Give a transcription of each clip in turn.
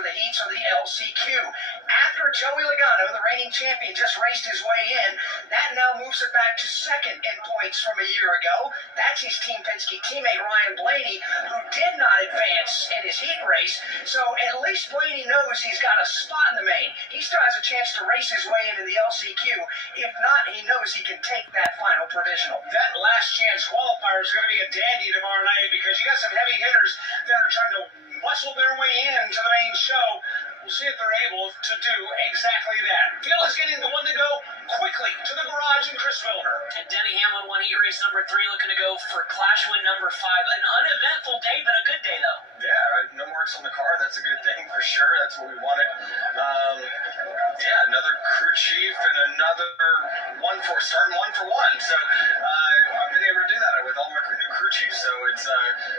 for the heats of the LCQ. After Joey Logano, the reigning champion, just raced his way in, that now moves it back to second in points from a year ago. That's his Team Penske teammate Ryan Blaney, who did not advance in his heat race. So at least Blaney knows he's got a spot in the main. He still has a chance to race his way into the LCQ. If not, he knows he can take that final provisional. That last chance qualifier is going to be a dandy tomorrow night because you got some heavy hitters that are trying to muscle their way into the main show. We'll see if they're able to do exactly that. Phil is getting the one to go quickly to the garage in Chris Wilder. And Denny Hamlin won heat race number 3, looking to go for Clash win number 5. An uneventful day, but a good day, though. Yeah, no marks on the car. That's a good thing for sure. That's what we wanted. Yeah, another crew chief and another starting one for one. So I've been able to do that with all my new crew chiefs. So it's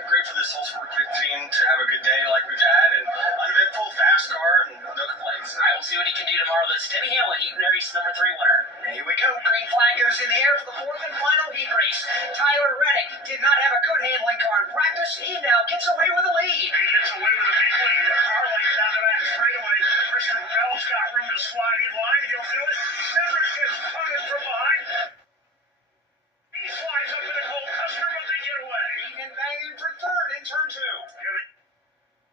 great for this whole sport team to have a good day like we've had, and uneventful, fast car, and no complaints. All right, we'll see what he can do tomorrow. That's Denny Hamlin, heat race number 3 winner. Here we go. Green flag goes in the air for the fourth and final heat race. Tyler Reddick did not have a good handling car in practice. He now gets away with a lead. He gets away with a big lead. The car lays down to that straightaway. Christopher Bell's got room to slide in line. He'll do it. Cedric gets punted from behind. He slides up into Cole Custer, but they get away. Even banging for third in turn 2.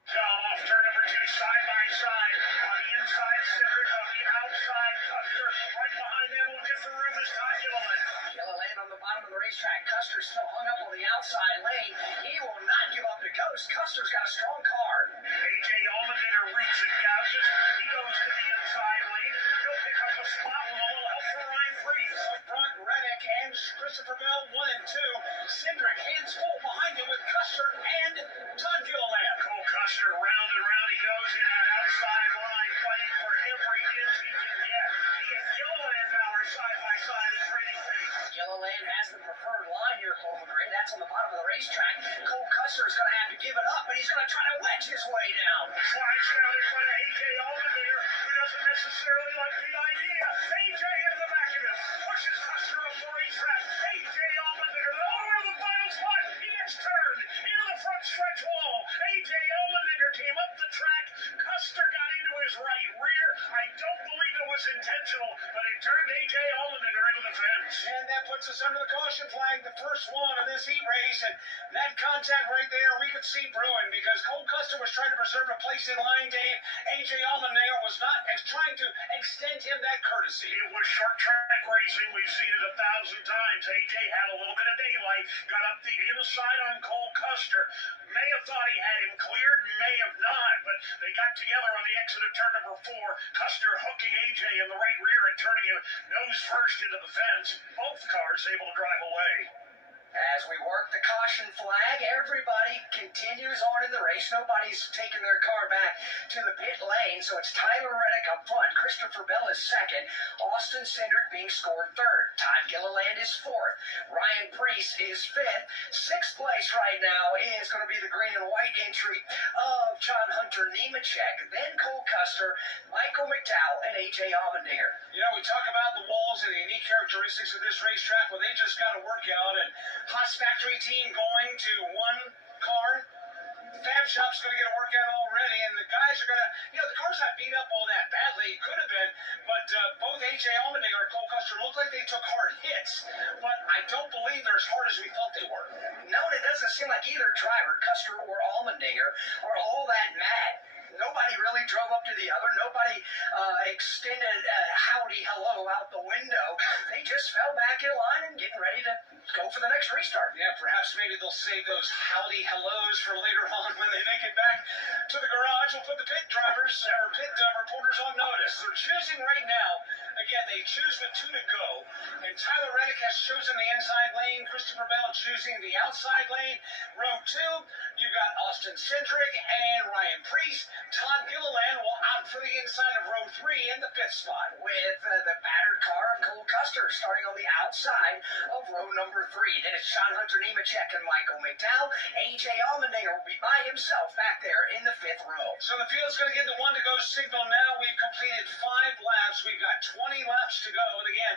Off turn number 2, side by side. On the inside, Cedric. On the outside, Custer. Right behind them, looking for room is Todd Gilliland. Gilliland on the bottom of the racetrack. Custer still hung up on the outside lane. He will not give up the ghost. Custer's got a strong car. A.J. Allmendinger reaps and gouges. He goes to the inside lane. He'll pick up a spot with a little help from Ryan Freeze. Up front, Reddick and Christopher Bell, 1 and 2. Cindric hands full behind him with Custer and Todd Gilliland. Cole Custer, round and round he goes in that outside line, fighting for every inch he can get. He and Gilliland now are side by side in trading pace. Gilliland has the preferred line here, Cole McGray. That's on the bottom of the racetrack. Cole Custer is going to have to give it up, but he's going to try to wedge his way down. Slides down in front of A.J. Allmendinger, who doesn't necessarily like the idea. A.J. into the back of him, pushes Custer up the racetrack. A.J. Allmendinger, over the final spot. He gets turned into the front stretch wall. A.J. Allmendinger came up the track. Custer got into his right rear. I don't believe it was intentional, but it turned A.J. Allmendinger into the fence. And that puts us under the caution flag, the first one of this heat race. And that contact right there, we could see brewing because Cole Custer was trying to preserve a place in line, Dave. A.J. Allmendinger was not trying to extend him that courtesy. It was short track racing. We've seen it 1,000 times. A.J. had a little bit of daylight, got up the inside on Cole Custer. May have thought he had him cleared, may have not, but they got together on the exit of turn number 4. Custer hooking A.J. in the right rear and turning him nose first into the fence. Both cars able to drive away. As we work the caution flag, everybody continues on in the race. Nobody's taking their car back to the pit lane, so it's Tyler Reddick up front. Christopher Bell is second. Austin Cindric being scored third. Todd Gilliland is fourth. Ryan Preece is fifth. Sixth place right now is going to be the green and white entry of John Hunter Nemechek, then Cole Custer, Michael McDowell, and A.J. Allmendinger. You know, we talk about the walls and the unique characteristics of this racetrack. Well, they just got to work out, and Haas factory team going to one car. The fab shop's going to get a workout already, and the guys are going to, the car's not beat up all that badly. It could have been, but both A.J. Allmendinger and Cole Custer look like they took hard hits, but I don't believe they're as hard as we thought they were. No, and it doesn't seem like either driver, Custer or Allmendinger, are all that mad. Nobody really drove up to the other. Nobody extended a howdy hello out the window. They just fell back in line and getting ready to go for the next restart. Yeah, perhaps maybe they'll save those howdy hellos for later on when they make it back to the garage. We'll put the pit drivers or pit reporters on notice. They're choosing right now. Again, they choose with 2 to go. And Tyler Reddick has chosen the inside lane. Christopher Bell choosing the outside lane. Row 2, you got Austin Cindric and Ryan Preece. Todd Gilliland will opt for the inside of row 3 in the 5th spot. With the battered car of Cole Custer starting on the outside of row number 3. Then it's John Hunter Nemechek and Michael McDowell. A.J. Allmendinger will be by himself back there in the 5th row. So the field's going to get the 1 to go signal now. We've completed 5 laps. We've got 20 laps to go. And again,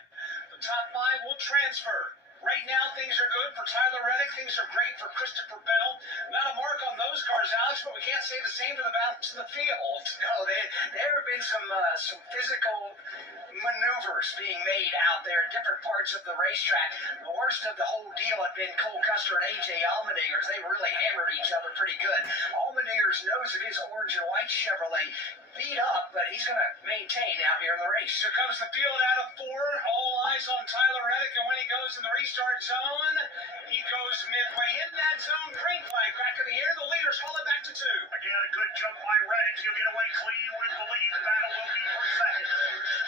the top 5 will transfer. Right now, things are good for Tyler Reddick. Things are great for Christopher Bell. Not a mark on those cars out. garage, but we can't say the same for the balance of the field. No, there have been some physical maneuvers being made out there at different parts of the racetrack. The worst of the whole deal had been Cole Custer and A.J. Allmendinger's. They really hammered each other pretty good. Allmendinger's nose of his orange and white Chevrolet beat up, but he's going to maintain out here in the race. Here comes the field out of 4. All eyes on Tyler Reddick, and when he goes in the restart zone, he goes midway in that zone. Green flag back in the air. The leaders haul it back to 2. Again, a good jump by Reddick. He'll get away clean with the lead. The battle will be for second.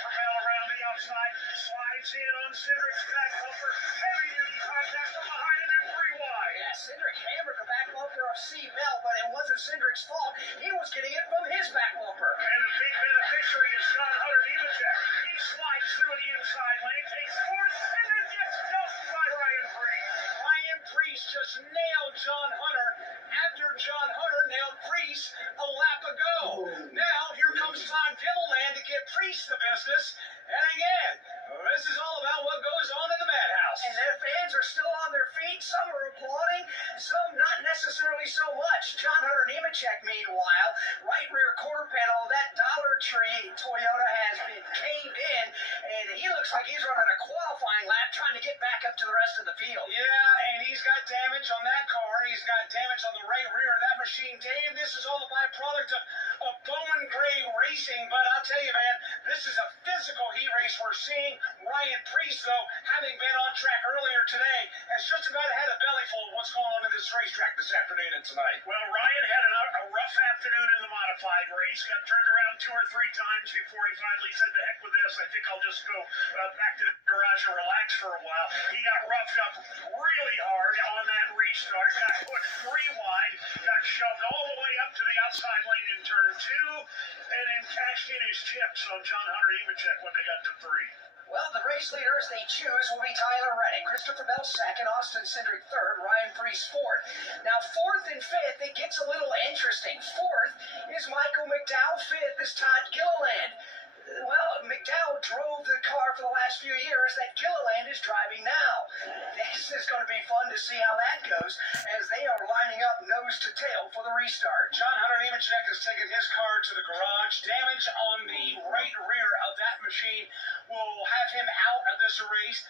Propel around the outside, slides in on Cindric's back bumper. Heavy duty contact from behind and then 3 wide. Yeah, Cindric hammered the back bumper of C. Bell, but it wasn't Cindric's fault. He was getting it from his back bumper. And the big beneficiary is John Hunter Nemechek. He slides through the inside lane, takes 4th, and then gets dumped by Ryan Priest. Ryan Priest just nailed John Hunter after John Hunter nailed Priest a lap ago. Now, here comes Todd Gilliland to get Priest the business. And again, this is all about what goes on in the madhouse. And their fans are still on their feet. Some are applauding, some not necessarily so much. John Hunter Nemechek, meanwhile, right rear quarter panel of that Dollar Tree Toyota has been caved in, and he looks like he's running a qualifying lap trying to get back up to the rest of the field. Yeah, and he's got damage on that car. He's got damage on the right rear of that machine. Dave, this is all a byproduct of Bowman Gray Racing, but I'll tell you, man, this is a physical heat race we're seeing. Ryan Priest, though, having been on track earlier today, has just about had a belly full of what's going on in this racetrack this afternoon and tonight. Well, Ryan had a rough afternoon in the modified race. Got turned around 2 or 3 times before he finally said, "The heck with this. I think I'll just go back to the garage and relax for a while." He got roughed up really hard on that restart. Got put 3 wide. Got shoved all the way up to the outside lane in turn 2, and then cashed in his chips on John Hunter Nemechek when they got to 3. Well, the race leaders they choose will be Tyler Reddick, Christopher Bell second, Austin Cindric third, Ryan Priest fourth. Now, 4th and 5th, it gets a little interesting. 4th is Michael McDowell, 5th is Todd Gilliland. Well, McDowell drove the car for the last few years that Gilliland is driving now. This is going to be fun to see how that goes as they are lining up nose to tail for the restart. John Hunter Nemechek has taken his car to the garage. Damage on the right rear of that machine will have him out of this race.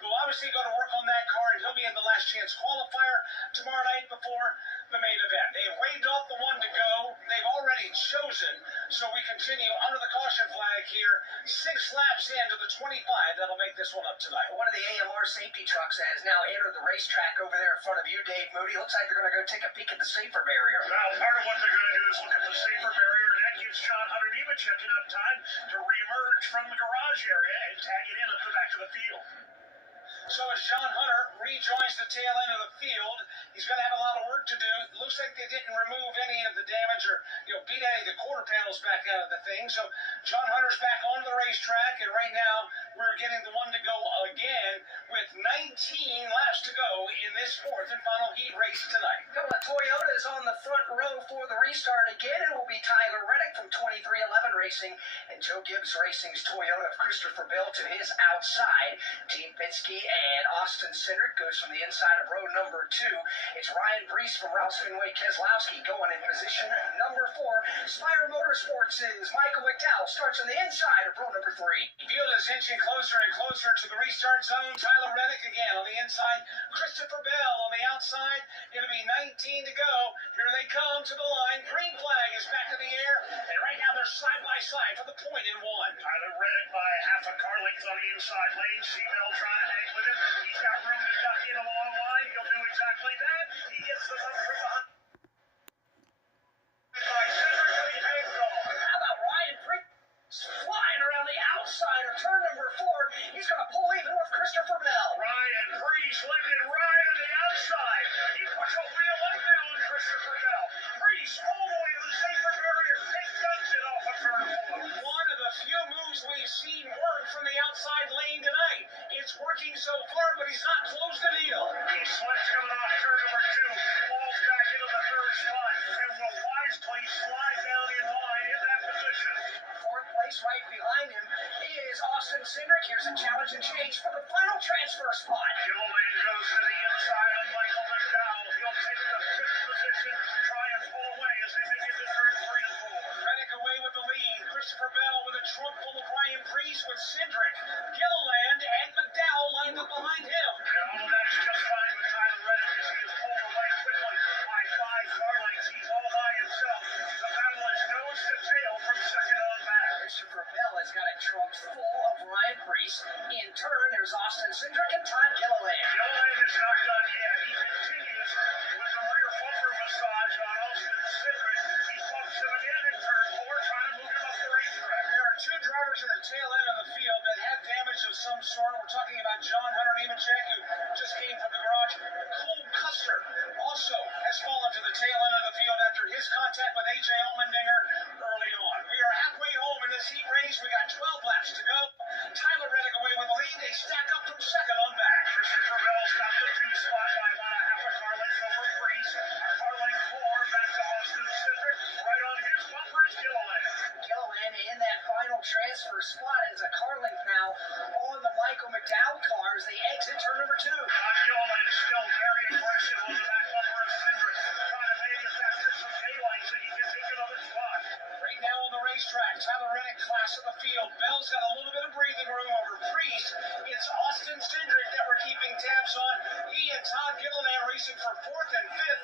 He'll obviously go to work on that car, and he'll be in the last chance qualifier tomorrow night before the main event. They have waved off the 1 to go. They've already chosen, so we continue under the caution flag here. 6 laps into the 25 that'll make this one up tonight. One of the AMR safety trucks has now entered the racetrack over there in front of you, Dave Moody. Looks like they're going to go take a peek at the safer barrier. Well, part of what they're going to do is look at the safer barrier, and that gives John Hunter Nemechek enough time to reemerge from the garage area and tag it in at the back of the field. So as John Hunter rejoins the tail end of the field, he's going to have a lot of work to do. It looks like they didn't remove any of the damage or beat any of the quarter panels back out of the thing. So John Hunter's back onto the racetrack, and right now we're getting the 1 to go again with 19 laps to go in this 4th and final heat race tonight. Toyota is on the front row for the restart again. It will be Tyler Reddick from 2311 Racing and Joe Gibbs Racing's Toyota of Christopher Bell to his outside. Team Penske and Austin Cindric goes from the inside of row number 2. It's Ryan Priest from Rouse Fenway Keselowski going in position number 4. Spire Motorsports is Michael McDowell starts on the inside of row number 3. Field is inching closer and closer to the restart zone. Tyler Reddick again on the inside. Christopher Bell on the outside. It'll be 19 to go. Here they come to the line. Green flag is back in the air. And right now they're side by side for the point in 1. Tyler Reddick by half a car length on the inside lane. C-Bell trying to hang with him. He's got room to duck in a long line. He'll do exactly that. He gets the bump from behind. By Cindric, but he hangs on. How about Ryan Priest flying around the outside of turn number 4? He's going to pull even with Christopher Bell. Ryan Priest letting it ride on the outside. He puts a wheel up now on Christopher Bell. Priest all the way to the safer barrier. He guns it off of turn 4. One of the few moves we've seen work from the outside lane tonight. It's working so far, but he's not closed the deal. He slips coming off turn number 2. Falls back into the 3rd spot. And will wisely slide down in line in that position. 4th place right behind him is Austin Cindric. Here's a challenge and change for the final transfer spot. Gilliland goes to the inside on Michael McDowell. He'll take also has fallen to the tail end of the field after his contact with A.J. Allmendinger early on. We are halfway home in this heat race. We got 12 laps to go. Tyler Reddick away with the lead. They stack up from second on back. Christopher Bell's got the 2 spot by about a half a car length over Priest. A car length 4 back to Austin Cindric. Right on his bumper is Gilliland. Gilliland in that final transfer spot as a car length now on the Michael McDowell cars. They exit turn number 2. Gilliland still very aggressive on the back bumper of Cindric. Trying to manufacture some daylight so he can take another spot. Right now on the racetrack, Tyler Reddick, class of the field. Bell's got a little bit of breathing room over Priest. It's Austin Cindric that we're keeping tabs on. He and Todd Gilliland racing for 4th and 5th.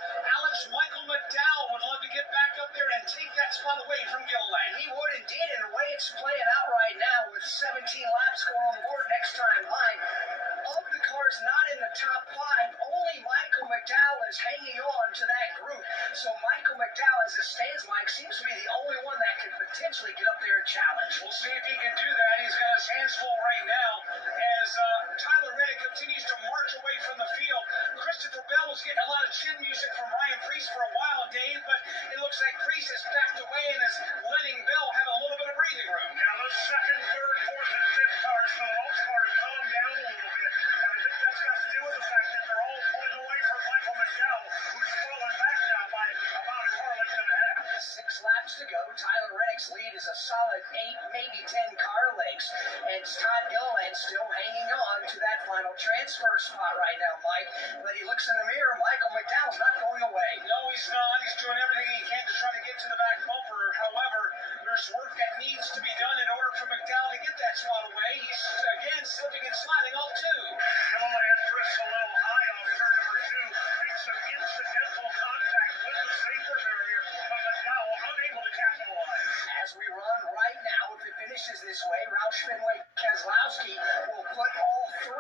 Michael McDowell would love to get back up there and take that spot away from Gilliland. He would indeed, and the way it's playing out right now with 17 laps going on the board next time line, of the cars not in the top 5, only Michael McDowell is hanging on to that group. So Michael McDowell, as it stands, Mike, seems to be the only one that can potentially get up there and challenge. We'll see if he can do that. He's got his hands full right now as Tyler Reddick continues to march away from the field. Christopher Bell was getting a lot of chin music from Ryan Priest for a while, Dave, but it looks like Priest has backed away and is letting Bell have a little bit of breathing room. Now the second, third, fourth, and fifth cars for the most part have calmed down a little bit. And I think that's got to do with the fact that they're all pulling away from Michael McDowell, who's falling back now by about a car length and a half. 6 laps to go. Tyler Reddick's lead is a solid 8, maybe 10 car lengths. And Todd Gilliland still hanging on to that final transfer spot right now, Mike. But he looks in the mirror. Michael McDowell's not going away. No, he's not. He's doing everything he can to try to get to the back bumper. However, there's work that needs to be done in order for McDowell to get that spot away. He's, again, slipping and sliding off 2. Gilliland drifts a little high off turn number 2. Makes some incidental contact with the safety barrier, but McDowell unable to capitalize. As we run right now, if it finishes this way, Roush Fenway Keselowski will put all 3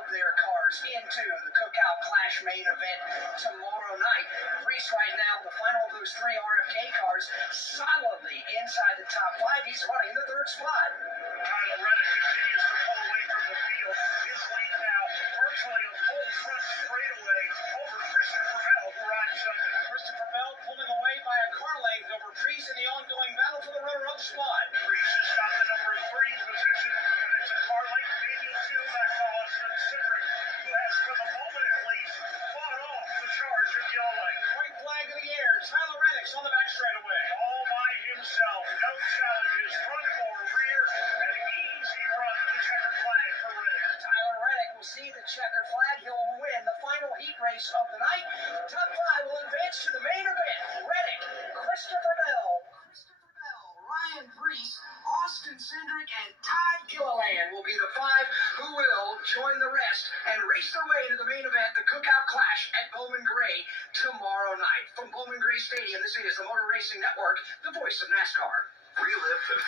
of their cars into the Cookout Clash main event tomorrow night. Priest right now, the final of those 3 RFK cars, solidly inside the top 5. He's running the 3rd spot. Tyler Reddick continues to pull away from the field. His lead now virtually a full front straightaway over Christopher Bell, who rides Sunday. Christopher Bell pulling away by a car length over Priest in the ongoing battle for the runner-up spot. Priest has got the number 3 position, and it's a car length, maybe 2 back to Austin Cindric, who has, for the moment at least, fought off the charge of Gilliland. White flag in the air. Tyler Reddick's on the back straightaway. All by himself, no challenges, front or rear, an easy run to the checkered flag for Reddick. Tyler Reddick will see the checkered flag. He'll win the final heat race of the night. Top 5 will advance to the main event. Reddick, Christopher Bell, Ryan Priest, Austin Cindric, and Todd Gilliland will be the 5 who will join the rest and race their way into the main event, the Cookout Clash at Bowman Gray tomorrow night. From Bowman Gray Stadium, this is the Motor Racing Network, the voice of NASCAR. Relive the